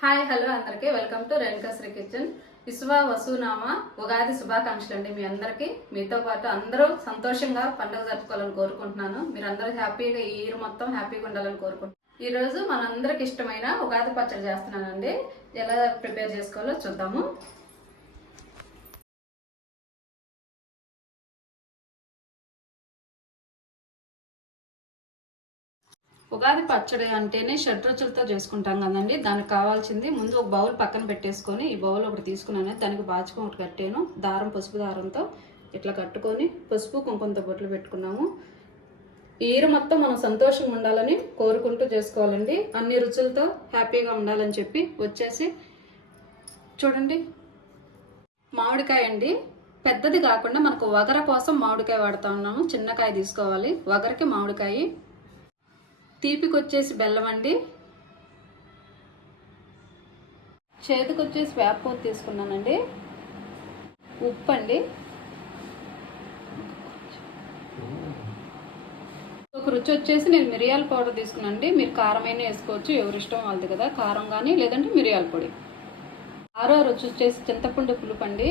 Hi hello అందరికీ. Welcome to Renuka Sri kitchen. విశ్వ వసునామ ఉగాది శుభాకాంక్షలు అండి మీ అందరికీ. మీతో పాటు అందరూ సంతోషంగా పండుగ జరుపుకోవాలని కోరుకుంటున్నాను. మీరు హ్యాపీగా ఈ ఇయర్ మొత్తం హ్యాపీగా ఉండాలని కోరుకుంటున్నాను. ఈరోజు మనందరికి ఇష్టమైన ఉగాది పచ్చడి చేస్తున్నానండి. ఎలా ప్రిపేర్ చేసుకోవాలో చూద్దాము. ఉగాది పచ్చడి అంటేనే షడ్రుచులతో చేసుకుంటాం కదండి. దానికి కావాల్సింది ముందు ఒక బౌల్ పక్కన పెట్టేసుకొని ఈ బౌల్ ఒకటి తీసుకున్నాను దానికి బాచుకం ఒకటి కట్టాను. దారం పసుపు దారంతో ఇట్లా కట్టుకొని పసుపు కుంకుమతో బొట్లు పెట్టుకున్నాము. ఈరు మొత్తం మనం సంతోషంగా ఉండాలని కోరుకుంటూ చేసుకోవాలండి. అన్ని రుచులతో హ్యాపీగా ఉండాలని చెప్పి వచ్చేసి చూడండి. మామిడికాయ అండి. పెద్దది కాకుండా మనకు వగర కోసం మామిడికాయ వాడుతూ ఉన్నాము. చిన్నకాయ తీసుకోవాలి. వగరకి మామిడికాయ తీపికి వచ్చేసి బెల్లం అండి. చేతికి వచ్చేసి తీసుకున్నానండి. ఉప్పు అండి ఒక రుచి వచ్చేసి నేను మిరియాల పౌడర్ తీసుకున్నానండి. మీరు కారమైన వేసుకోవచ్చు ఎవరి ఇష్టం వాళ్ళది కదా. కారం కానీ లేదంటే మిరియాల పొడి. ఆరో రుచి వచ్చేసి చింతపండు పులుపు అండి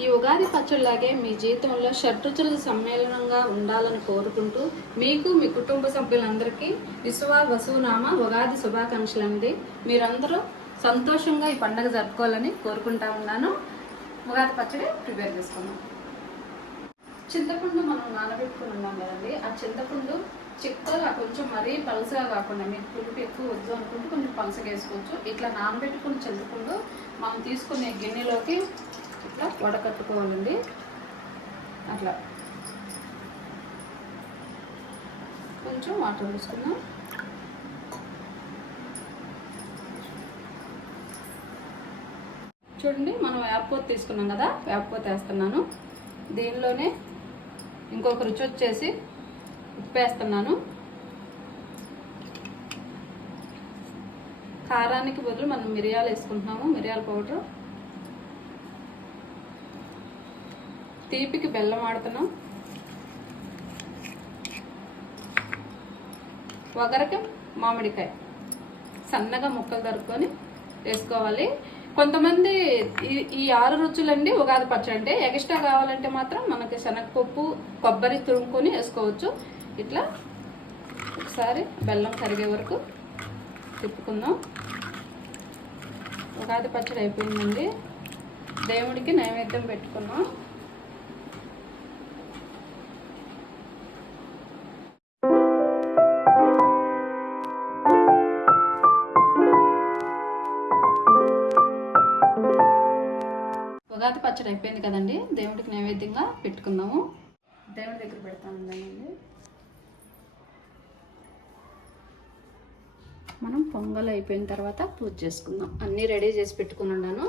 ఈ ఉగాది పచ్చడిలాగే మీ జీవితంలో షడ్రుచుల సమ్మేళనంగా ఉండాలని కోరుకుంటూ మీకు మీ కుటుంబ సభ్యులందరికీ విశ్వ వసునామ ఉగాది శుభాకాంక్షలు అండి. మీరందరూ సంతోషంగా ఈ పండుగ జరుపుకోవాలని కోరుకుంటా ఉన్నాను. ఉగాది పచ్చడి ప్రిపేర్ చేసుకున్నాం చింతపండు మనం నానబెట్టుకుని ఉన్నాం కదండి. ఆ చింతపండు చిక్కగా కొంచెం మరీ పలుసగా కాకుండా మీకు పులుపు ఎక్కువ వద్దు అనుకుంటే కొంచెం పలుసగా వేసుకోవచ్చు. ఇట్లా నానబెట్టుకుని చింతపండు మనం తీసుకునే గిన్నెలోకి ఇట్లా వడకట్టుకోవాలండి. అట్లా. కొంచెం వాటర్ వేసుకున్నాం చూడండి మనం వేపపోత తీసుకున్నాం కదా వేపపోత వేస్తున్నాను. దీనిలోనే ఇంకొక రుచి వచ్చేసి ఉప్పు వేస్తున్నాను కారానికి బదులు మనం మిరియాలు వేసుకుంటున్నాము మిరియాల పౌడర్. తీపికి బెల్లం ఆడుతున్నాం వగరకి మామిడికాయ. సన్నగా ముక్కలు తరుక్కొని వేసుకోవాలి. కొంతమంది ఈ ఈ ఆరు రుచులండి ఉగాది పచ్చడి అంటే ఎక్స్ట్రా కావాలంటే మాత్రం మనకి శనగపప్పు కొబ్బరి తురుముకొని వేసుకోవచ్చు. ఇట్లా ఒకసారి బెల్లం కరిగే వరకు తిప్పుకుందాం. ఉగాది పచ్చడి అయిపోయిందండి. దేవుడికి నైవేద్యం పెట్టుకున్నాం. అయిపోయింది కదండి. దేవుడికి నైవేద్యంగా పెట్టుకుందాము. దేవుడి దగ్గర పెడతానండి మనం పొంగల్ అయిపోయిన తర్వాత పూజ చేసుకుందాం. అన్నీ రెడీ చేసి పెట్టుకుని ఉన్నాను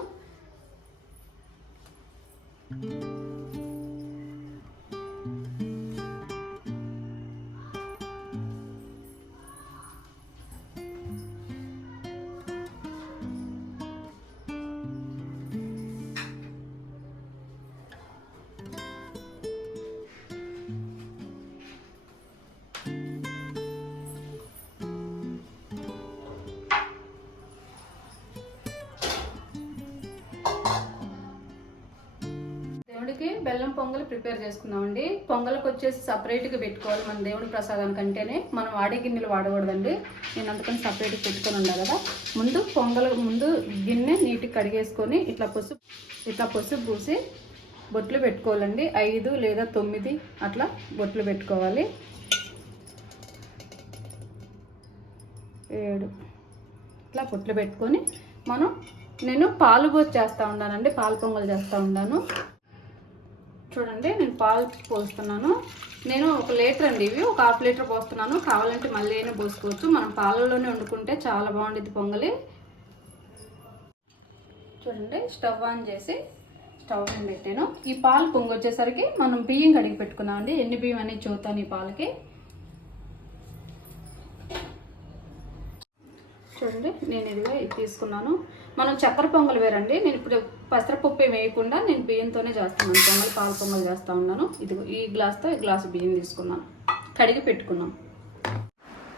ప్రిపేర్ చేసుకుందామండి. పొంగల్కి వచ్చేసి సపరేట్గా పెట్టుకోవాలి మన దేవుడి ప్రసాదానికి అంటేనే మనం వాడే గిన్నెలు వాడకూడదండి. నేను అందుకని సపరేట్గా పెట్టుకొని ఉండాలి కదా. ముందు పొంగల్ ముందు గిన్నె నీట్గా కడిగేసుకొని ఇట్లా పసుపు ఇట్లా పసుపు పూసి బొట్లు పెట్టుకోవాలండి. ఐదు లేదా తొమ్మిది అట్లా బొట్లు పెట్టుకోవాలి. ఏడు ఇట్లా బొట్లు పెట్టుకొని మనం నేను పాలు పోసి చేస్తూ ఉన్నానండి. పాలు పొంగల్ చేస్తూ ఉన్నాను. చూడండి నేను పాలు పోస్తున్నాను. నేను ఒక లీటర్ అండి ఇవి ఒక హాఫ్ లీటర్ పోస్తున్నాను. కావాలంటే మళ్ళీ అయినా పోసుకోవచ్చు. మనం పాలల్లోనే వండుకుంటే చాలా బాగుండేది పొంగలి. చూడండి స్టవ్ ఆన్ చేసి స్టవ్ మీద పెట్టాను. ఈ పాలు పొంగి వచ్చేసరికి మనం బియ్యం కడిగి పెట్టుకుందామండి ఎన్ని బియ్యం అనేది చూస్తాను ఈ పాలకి. చూడండి నేను ఇదిగా ఇది తీసుకున్నాను. మనం చక్కెర పొంగల్ వేరండి. నేను ఇప్పుడు పసరపప్పు ఏమి వేయకుండా నేను బియ్యంతోనే చేస్తున్నాను. పొంగల్ పాల పొంగల్ చేస్తూ ఉన్నాను. ఇది ఈ గ్లాస్తో ఈ గ్లాసు బియ్యం తీసుకున్నాను. కడిగి పెట్టుకున్నాం.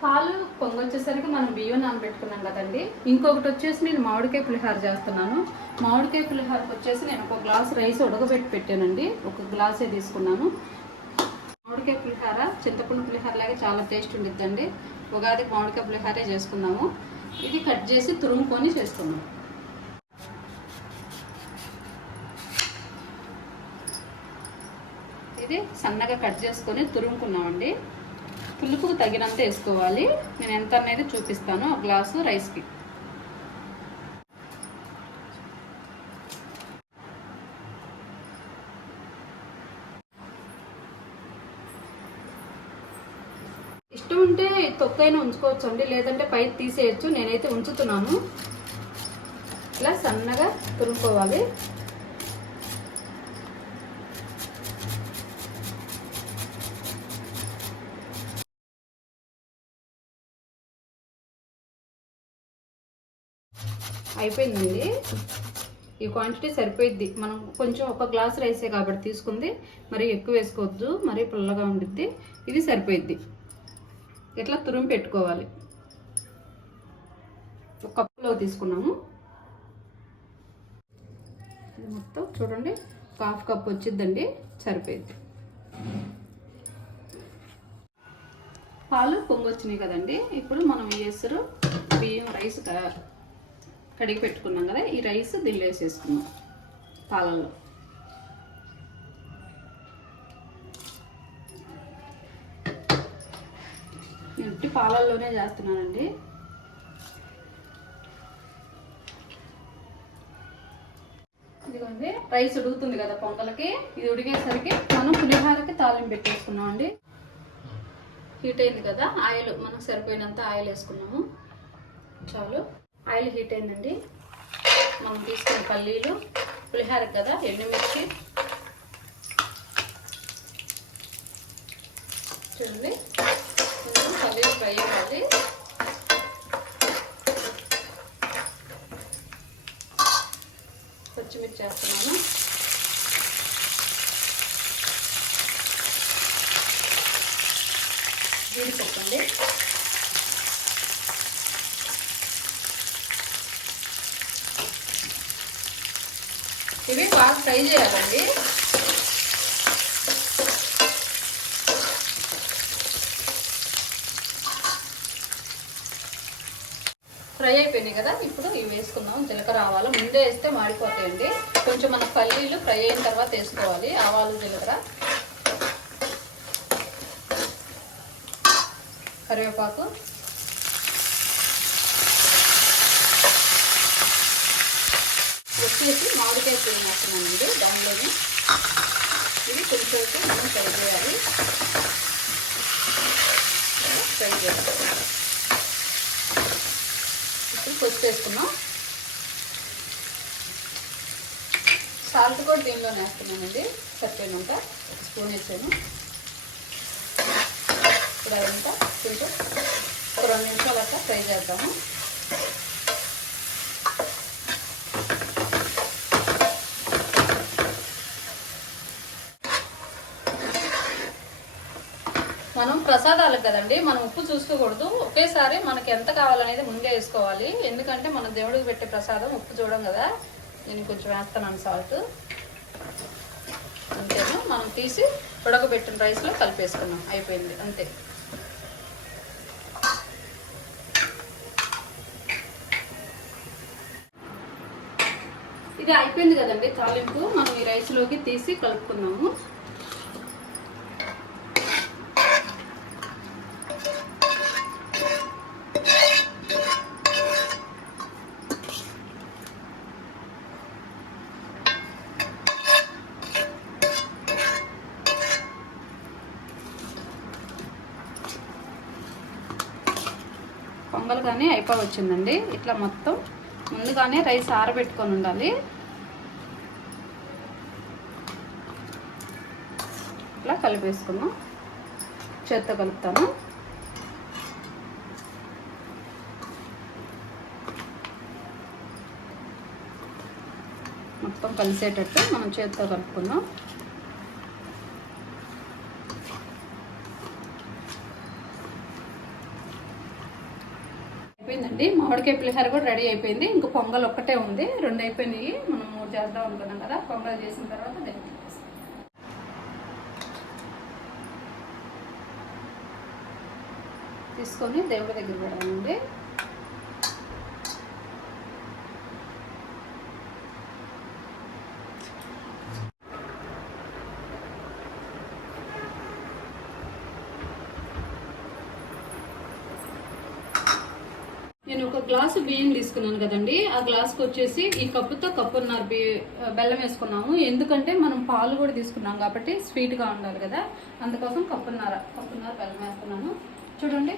పాలు పొంగొచ్చేసరికి మనం బియ్యం నానబెట్టుకున్నాం కదండి. ఇంకొకటి వచ్చేసి నేను మామిడికాయ పులిహార చేస్తున్నాను. మామిడికాయ పులిహారకు వచ్చేసి నేను ఒక గ్లాస్ రైస్ ఉడకబెట్టి పెట్టానండి. ఒక గ్లాసే తీసుకున్నాను. మామిడికాయ పులిహార చింతపండు పులిహార లాగే చాలా టేస్ట్ ఉండిద్దండి. ఉగాది మామిడికాయ పులిహారే చేసుకున్నాము ఇది కట్ చేసి తురుముకొని చేసుకున్నాము ఇది సన్నగా కట్ చేసుకొని తురుముకున్నామండి. పులుపుకు తగినంత వేసుకోవాలి. నేను ఎంత అనేది చూపిస్తాను. ఒక గ్లాసు రైస్కి. ఇష్టం ఉంటే తొక్కైనా ఉంచుకోవచ్చు అండి లేదంటే పై తీసేయచ్చు. నేనైతే ఉంచుతున్నాను. ఇలా సన్నగా తురుముకోవాలి. అయిపోయిందండి ఈ క్వాంటిటీ సరిపోయిద్ది. మనం కొంచెం ఒక గ్లాస్ రైసే కాబట్టి తీసుకుంది. మరి ఎక్కువ వేసుకోవద్దు. మరీ పుల్లగా ఉండిద్ది. ఇది సరిపోయిద్ది. ఇట్లా తురుము పెట్టుకోవాలి. ఒక కప్పులో తీసుకున్నాము. ఇది మొత్తం చూడండి. ఒక హాఫ్ కప్ వచ్చిద్దండి. సరిపోయిద్ది. పాలు పొంగొచ్చినాయి కదండి. ఇప్పుడు మనం ఈ ఎసురు బియ్యం రైస్ క- కడిగి పెట్టుకున్నాం కదా ఈ రైస్ దీనిలో వేసేసుకున్నాం పాలల్లో. నేను పాలల్లోనే చేస్తున్నానండి. ఇదిగోండి రైస్ ఉడుకుతుంది కదా పొంగలకి ఇది ఉడికేసరికి మనం పులిహారకి తాలింపు పెట్టేసుకున్నాం అండి హీట్ అయింది కదా ఆయిల్ మనకు సరిపోయినంత ఆయిల్ వేసుకున్నాము. చాలు. ఆయిల్ హీట్ అయిందండి. మనం తీసుకున్న పల్లీలు పులిహోర కదా ఎండుమిర్చి. చూడండి. పల్లీలు ఫ్రై అవ్వాలి. పచ్చిమిర్చి వేస్తున్నాను. జీడిపప్పు అండి ఇవి బాగా ఫ్రై చేయాలండి. ఫ్రై అయిపోయినాయి కదా ఇప్పుడు ఇవి వేసుకుందాం. జీలకర్ర ఆవాలు ముందే వేస్తే మాడిపోతాయండి. కొంచెం మన పల్లీలు ఫ్రై అయిన తర్వాత వేసుకోవాలి. ఆవాలు జీలకర్ర కరివేపాకు. వచ్చేసి మామిడికాయ పొడి వేస్తున్నానండి దానిలోనే ఇది కొంచెం మనం ఫ్రై చేయాలి ఫ్రై చేయాలి ఇప్పుడు పసుపు వేసుకున్నాం సాల్ట్ కూడా దీనిలో వేస్తున్నానండి. సరిపోయినంత ఒక స్పూన్ వేసాను. ఇప్పుడు అదంతా కొంచెం ఒక రెండు నిమిషాలు అట్లా ఫ్రై చేద్దాము. ప్రసాదాలు కదండి మనం ఉప్పు చూసుకోకూడదు. ఒకేసారి మనకి ఎంత కావాలనేది ముందే వేసుకోవాలి. ఎందుకంటే మనం దేవుడికి పెట్టే ప్రసాదం ఉప్పు చూడం కదా. నేను కొంచెం వేస్తాను సాల్ట్ అంతేను? మనం తీసి ఉడకబెట్టిన రైస్లో కలిపేసుకున్నాం. అయిపోయింది. అంతే. ఇది అయిపోయింది కదండి తాలింపు. మనం ఈ రైస్లోకి తీసి కలుపుకున్నాము. పొంగల్ కానీ ఇట్లా మొత్తం ముందుగానే రైస్ ఆరబెట్టుకొని ఉండాలి. ఇట్లా కలిపేసుకున్నాం చేత్తో కలుపుతాను. మొత్తం కలిసేటట్టు మనం చేత్తో కలుపుకుందాం అయిపోయిందండి మామిడికాయ పులిహార కూడా రెడీ అయిపోయింది. ఇంక పొంగల్ ఒక్కటే ఉంది. రెండు అయిపోయినాయి. మనం మూడు చేద్దాం అనుకున్నాం కదా. పొంగల్ చేసిన తర్వాత దేవుడికి తీసుకొని దేవుడి దగ్గర పెడదామండి నేను ఒక గ్లాసు బియ్యం తీసుకున్నాను కదండి. ఆ గ్లాస్కి వచ్చేసి ఈ కప్పుతో కప్పున్నర బి బెల్లం వేసుకున్నాము. ఎందుకంటే మనం పాలు కూడా తీసుకున్నాం కాబట్టి స్వీట్గా ఉండాలి కదా. అందుకోసం కప్పున్నర కప్పున్నర బెల్లం వేస్తున్నాను చూడండి.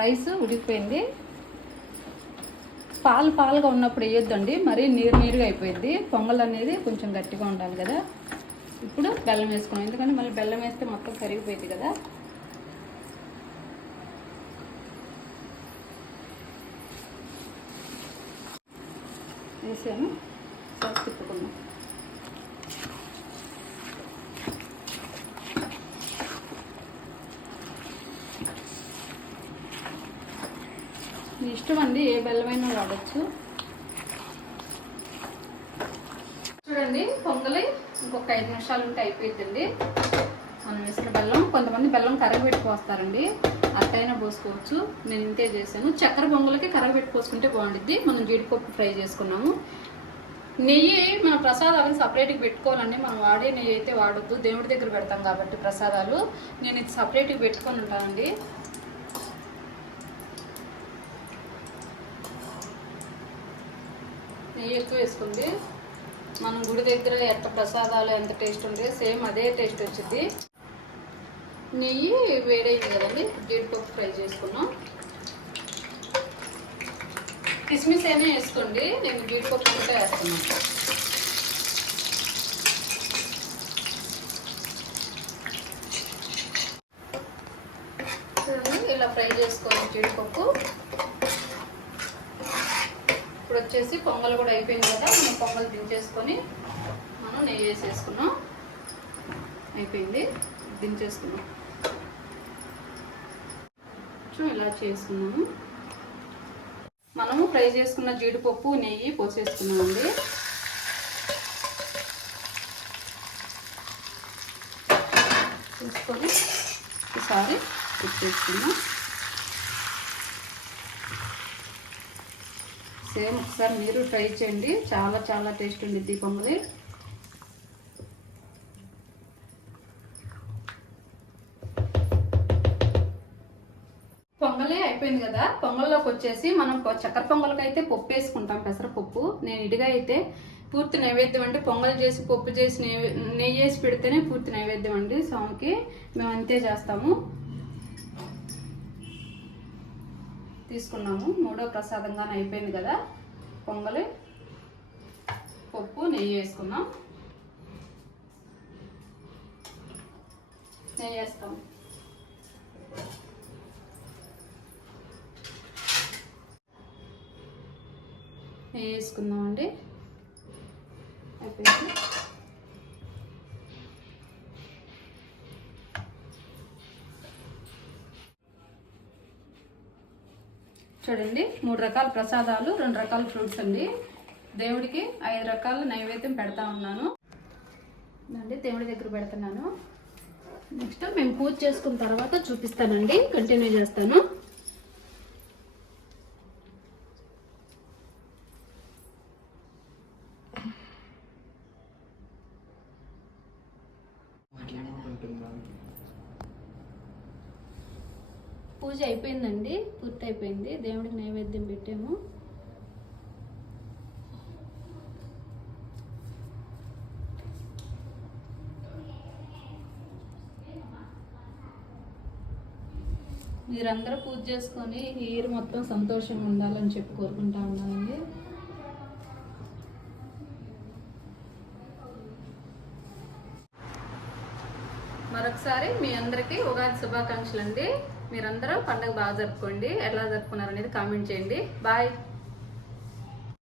రైస్ ఉడికిపోయింది. పాలు పాలుగా ఉన్నప్పుడు వేయొద్దండి. మరీ నీరు నీరుగా అయిపోయింది. పొంగల్ అనేది కొంచెం గట్టిగా ఉండాలి కదా. ఇప్పుడు బెల్లం వేసుకున్నాం. ఎందుకంటే మళ్ళీ బెల్లం వేస్తే మొత్తం కరిగిపోయింది కదా. వేసాను సార్ తిప్పుకున్నాం మీ ఇష్టం అండి ఏ బెల్లమైనా వాడచ్చు. చూడండి పొంగలి ఇంకొక ఐదు నిమిషాలు ఉంటే అయిపోయిందండి మనం వేసిన బెల్లం కొంతమంది బెల్లం కరగబెట్టి పోస్తారండి అట్టైనా పోసుకోవచ్చు. నేను ఇంతే చేశాను. చక్కెర పొంగలకి కరగబెట్టి పోసుకుంటే బాగుంటుంది మనం జీడిపప్పు ఫ్రై చేసుకున్నాము. నెయ్యి మన ప్రసాదాలను సపరేట్గా పెట్టుకోవాలండి. మనం వాడే నెయ్యి అయితే వాడొద్దు. దేవుడి దగ్గర పెడతాం కాబట్టి ప్రసాదాలు. నేను ఇది సపరేట్గా పెట్టుకొని ఉంటానండి. నెయ్యి ఎక్కువ వేసుకుంది. మనం గుడి దగ్గర ఎంత ప్రసాదాలు ఎంత టేస్ట్ ఉంది సేమ్ అదే టేస్ట్ వచ్చింది నెయ్యి వేడైంది కదండి జీడిపప్పు ఫ్రై చేసుకున్నాం. కిస్మిస్ అయినా వేసుకోండి నేను జీడిపప్పు కూడా వేస్తున్నాను. ఇలా ఫ్రై చేసుకోవాలి జీడిపప్పు. ఇప్పుడు వచ్చేసి పొంగల్ కూడా అయిపోయింది కదా మనం పొంగల్ దించేసుకొని మనం నెయ్యి వేసేసుకున్నాం. అయిపోయింది దించేసుకున్నాం. చూ ఇలా చేసుకున్నాము. మనము ఫ్రై చేసుకున్న జీడిపప్పు నెయ్యి పోసేసుకున్నామండి చూసుకొని ఒకసారి చేసుకున్నాం సేమ్ ఒకసారి మీరు ట్రై చేయండి. చాలా చాలా టేస్ట్ ఉంది ఈ పొంగలే అయిపోయింది కదా. పొంగల్లోకి వచ్చేసి మనం చక్కెర పొంగల్కి అయితే పప్పు వేసుకుంటాం. పెసరపప్పు నేను ఇడిగా అయితే పూర్తి నైవేద్యం అంటే పొంగల్ చేసి పప్పు చేసి నెయ్యి నెయ్యి వేసి పెడితేనే పూర్తి నైవేద్యం అండి. స్వామికి మేము అంతే చేస్తాము. తీసుకున్నాము. మూడో ప్రసాదంగానే అయిపోయింది కదా. పొంగలి పప్పు నెయ్యి వేసుకున్నాం. నెయ్యి వేస్తాము వేసుకుందామండి అయిపోయింది. చూడండి మూడు రకాల ప్రసాదాలు రెండు రకాల ఫ్రూట్స్ అండి. దేవుడికి ఐదు రకాల నైవేద్యం పెడతా ఉన్నాను. అండి దేవుడి దగ్గర పెడుతున్నాను. నెక్స్ట్ మేము పూజ చేసుకున్న తర్వాత చూపిస్తానండి. కంటిన్యూ చేస్తాను పూజ అయిపోయింది. దేవుడికి నైవేద్యం పెట్టాము. మీరందరూ పూజ చేసుకొని ఇయర్ మొత్తం సంతోషంగా ఉండాలని చెప్పి కోరుకుంటా ఉన్నానండి. మరొకసారి మీ అందరికీ ఉగాది శుభాకాంక్షలు అండి మీరందరూ పండుగ బాగా జరుపుకోండి. ఎలా జరుపుకున్నారు అనేది కామెంట్ చేయండి. బాయ్.